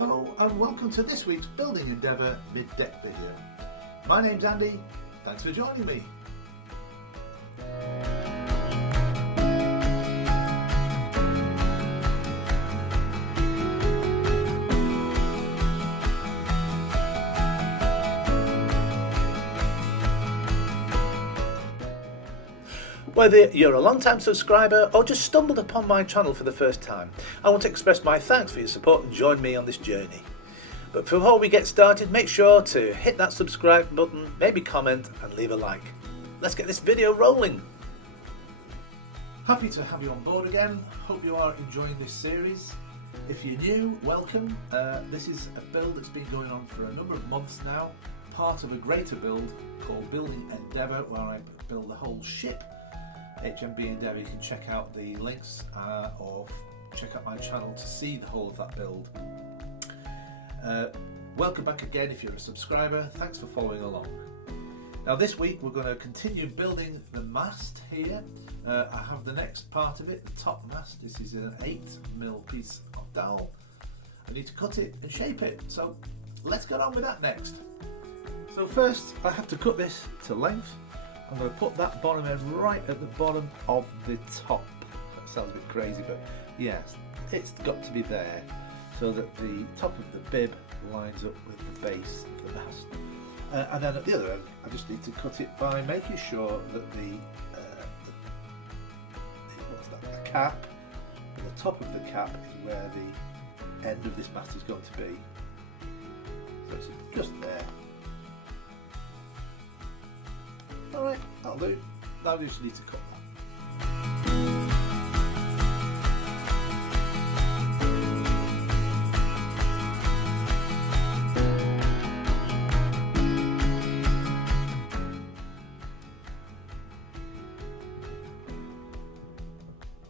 Hello and welcome to this week's Building Endeavour mid-deck video. My name's Andy, thanks for joining me. Whether you're a long-time subscriber or just stumbled upon my channel for the first time, I want to express my thanks for your support and join me on this journey. But before we get started, make sure to hit that subscribe button, maybe comment and leave a like. Let's get this video rolling. Happy to have you on board again. Hope you are enjoying this series. If you're new, welcome. This is a build that's been going on for a number of months now, part of a greater build called Building Endeavour, where I build the whole ship. HMB Endeavour, you can check out the links or check out my channel to see the whole of that build. Welcome back again if you're a subscriber, thanks for following along. Now this week we're going to continue building the mast here. I have the next part of it, the top mast. This is an 8mm piece of dowel. I need to cut it and shape it, so let's get on with that next. So first I have to cut this to length. I'm going to put that bottom end right at the bottom of the top. That sounds a bit crazy, but yes, it's got to be there so that the top of the bib lines up with the base of the mast. And then at the other end, I just need to cut it by making sure that the cap, the top of the cap is where the end of this mast is going to be. So it's just there. Alright, that'll do. Now we just need to cut that.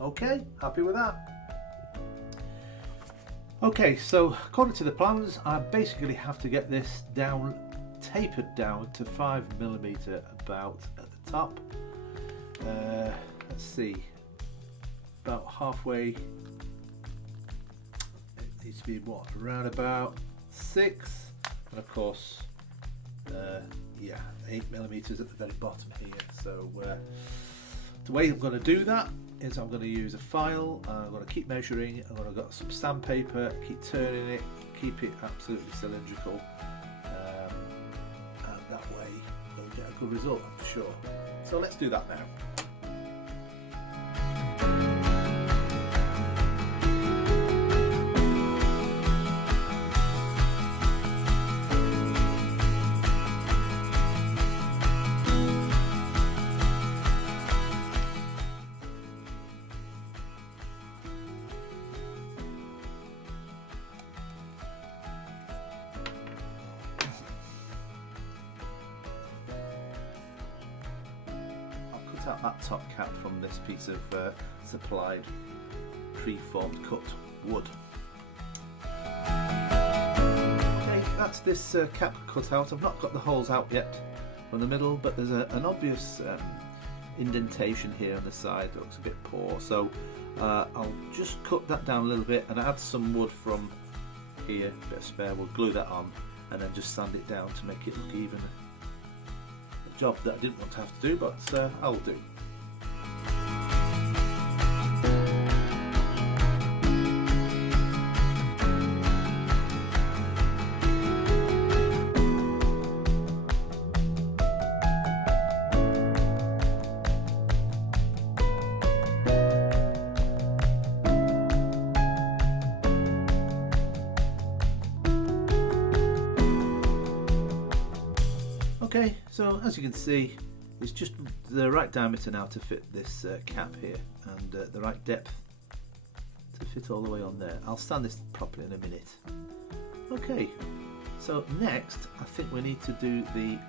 Okay, happy with that. Okay, so according to the plans, I basically have to get this down, tapered down to 5mm about at the top. Let's see, about halfway. It needs to be what, around about 6, and of course, yeah, 8mm at the very bottom here. So the way I'm going to do that is I'm going to use a file. I'm going to keep measuring. I'm going to got some sandpaper, keep turning it, keep it absolutely cylindrical. That way we'll get a good result, I'm sure. So let's do that now. Out that top cap from this piece of supplied pre-formed cut wood. Okay, that's this cap cut out. I've not got the holes out yet from the middle, but there's an obvious indentation here on the side that looks a bit poor, so I'll just cut that down a little bit and add some wood from here, a bit of spare wood, glue that on, and then just sand it down to make it look even. Job that I didn't want to have to do, but I'll do. Okay, so as you can see, it's just the right diameter now to fit this cap here, and the right depth to fit all the way on there. I'll stand this properly in a minute. Okay, so next I think we need to do the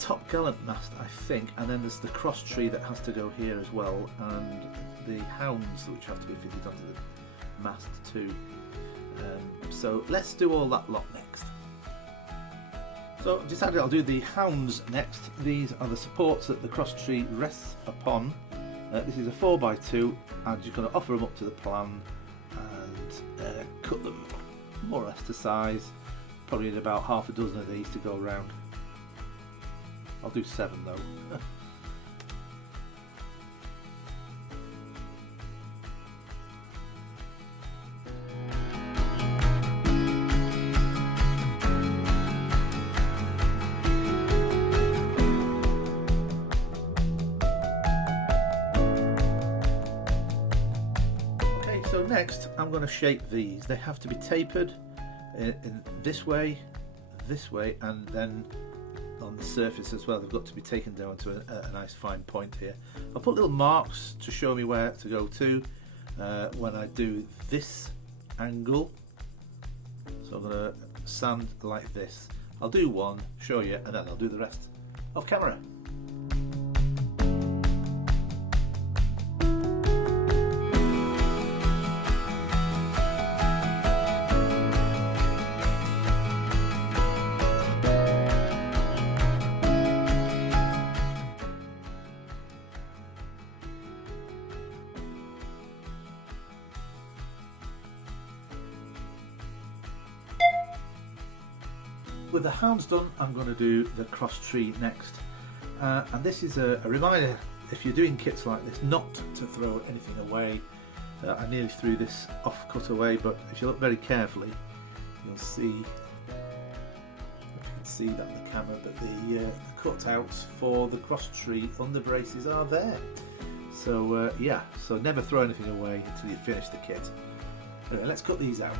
top gallant mast, I think, and then there's the cross tree that has to go here as well, and the hounds which have to be fitted onto the mast too. So let's do all that lot next. So I've decided I'll do the hounds next. These are the supports that the cross tree rests upon. This is a 4x2. I'm just going to offer them up to the plan and cut them. more or less to size. Probably need about half a dozen of these to go around. I'll do 7 though. So next I'm going to shape these. They have to be tapered in this way, and then on the surface as well. They've got to be taken down to a nice fine point here. I'll put little marks to show me where to go to when I do this angle. So I'm going to sand like this. I'll do one, show you, and then I'll do the rest off camera. With the hounds done, I'm going to do the cross tree next, and this is a reminder, if you're doing kits like this, not to throw anything away. I nearly threw this off cut away, but if you look very carefully, you'll see, you can see that in the camera, but the cutouts for the cross tree under braces are there. So yeah, so never throw anything away until you finish the kit. Anyway, let's cut these out.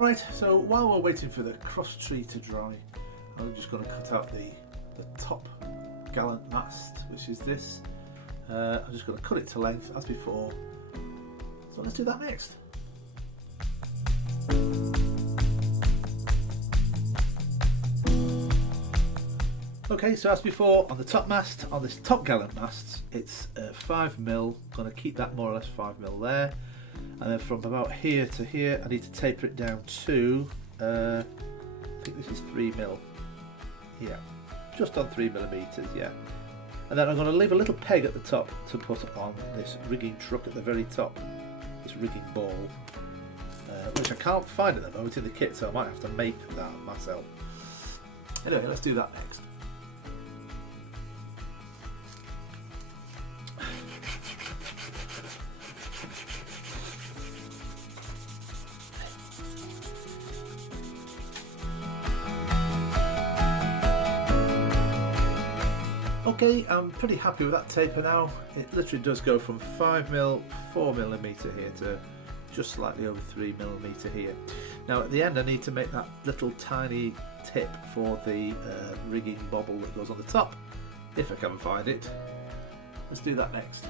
Right, so while we're waiting for the cross tree to dry, I'm just going to cut out the top gallant mast, which is this. I'm just going to cut it to length as before. So let's do that next. Okay, so as before, on the top mast, on this top gallant mast, it's 5mm. Going to keep that more or less 5mm there. And then from about here to here, I need to taper it down to, I think this is 3mm. Yeah, just on 3mm, yeah. And then I'm going to leave a little peg at the top to put on this rigging truck at the very top, this rigging ball, which I can't find at the moment in the kit, so I might have to make that myself. Anyway, let's do that next. Okay, I'm pretty happy with that taper now. It literally does go from 5mm, 4mm here to just slightly over 3mm here. Now at the end I need to make that little tiny tip for the rigging bobble that goes on the top, if I can find it. Let's do that next.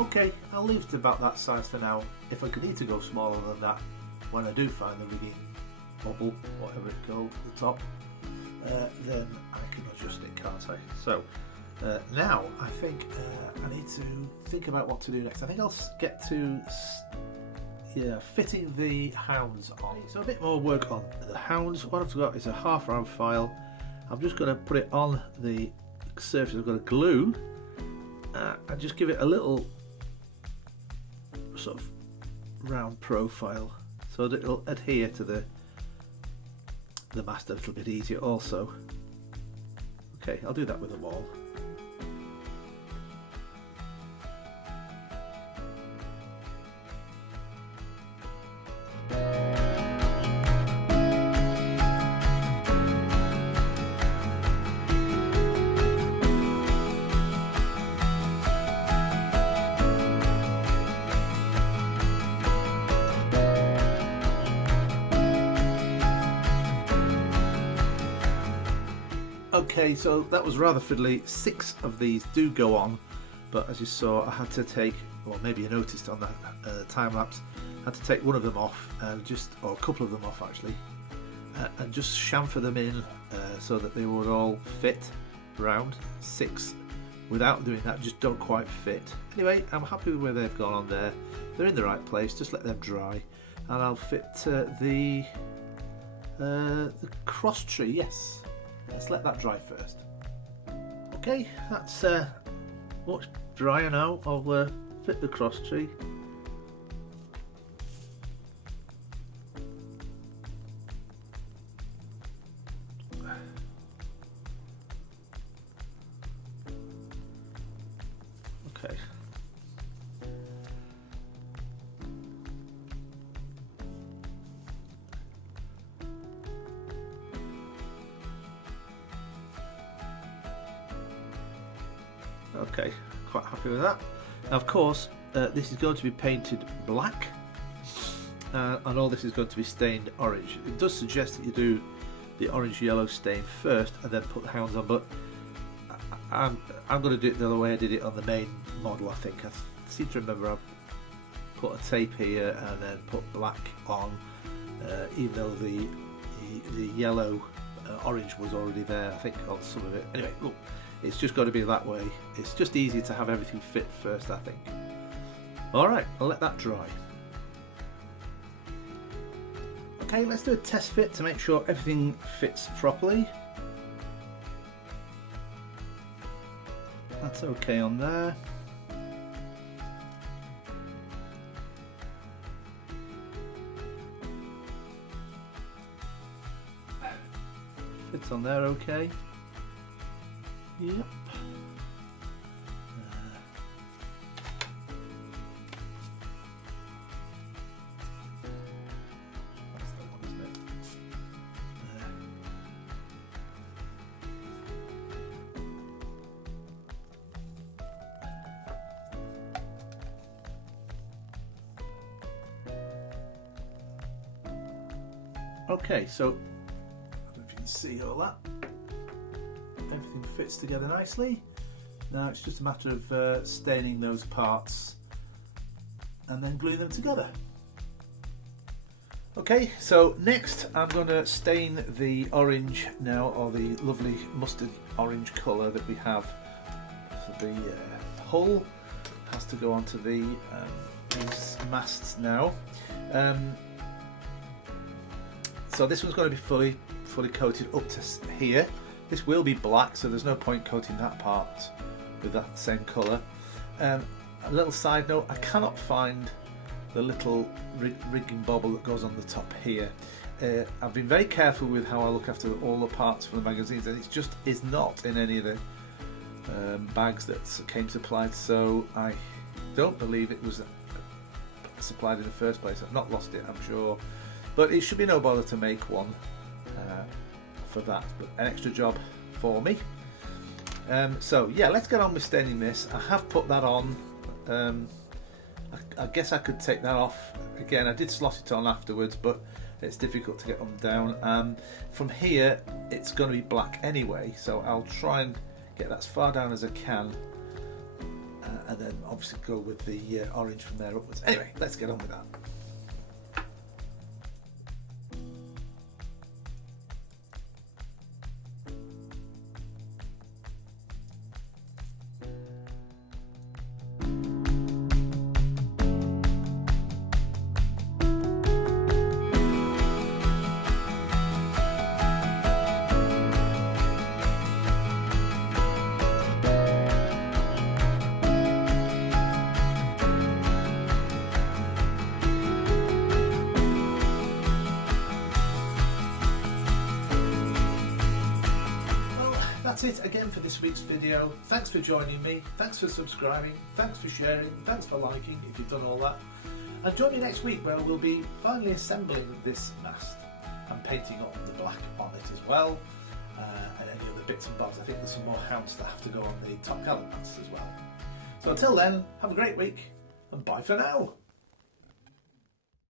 Okay, I'll leave it about that size for now. If I could need to go smaller than that when I do find the rigging bubble, whatever it's called, at the top, then I can adjust it, can't I? So now I think I need to think about what to do next. I think I'll get to fitting the hounds on. So a bit more work on the hounds. What I've got is a half round file. I'm just going to put it on the surface. I've got a glue and just give it a little sort of round profile so that it'll adhere to the mast a little bit easier also. Okay, I'll do that with them all. Okay, so that was rather fiddly. 6 of these do go on, but as you saw, I had to take, or maybe you noticed on that time lapse, I had to take one of them off, or a couple of them off actually, and just chamfer them in so that they would all fit round. 6 without doing that just don't quite fit. Anyway, I'm happy with where they've gone on there. They're in the right place, just let them dry, and I'll fit the cross tree, yes. Let's let that dry first. Okay, that's much drier now. I'll fit the cross tree. Okay. Okay, quite happy with that. Now, of course, this is going to be painted black, and all this is going to be stained orange. It does suggest that you do the orange-yellow stain first and then put the hounds on, but I'm going to do it the other way I did it on the main model. I think I seem to remember I put a tape here and then put black on, even though the yellow orange was already there, I think, on some of it. Anyway, look. It's just got to be that way. It's just easy to have everything fit first, I think. Alright, I'll let that dry. Okay, let's do a test fit to make sure everything fits properly. That's okay on there. Fits on there okay. Yep. That's the one, isn't it? Okay, so I don't know if you can see all that. Everything fits together nicely. Now it's just a matter of staining those parts and then gluing them together. Okay, so next I'm going to stain the orange now, or the lovely mustard orange colour that we have for the hull. Has to go onto these masts now. So this one's going to be fully coated up to here. This will be black, so there's no point coating that part with that same colour. A little side note, I cannot find the little rigging bobble that goes on the top here. I've been very careful with how I look after all the parts from the magazines, and it just is not in any of the bags that came supplied, so I don't believe it was supplied in the first place. I've not lost it, I'm sure, but it should be no bother to make one for that, but an extra job for me. So yeah, let's get on with staining this. I have put that on. I guess I could take that off again, I did slot it on afterwards, but it's difficult to get them down. From here, it's going to be black anyway, so I'll try and get that as far down as I can, and then obviously go with the orange from there upwards. Anyway, let's get on with that. That's it again for this week's video. Thanks for joining me, thanks for subscribing, thanks for sharing, thanks for liking if you've done all that. And join me next week where we'll be finally assembling this mast and painting up the black on it as well, and any other bits and bobs. I think there's some more hounds that have to go on the top gallant mast as well. So until then, have a great week and bye for now.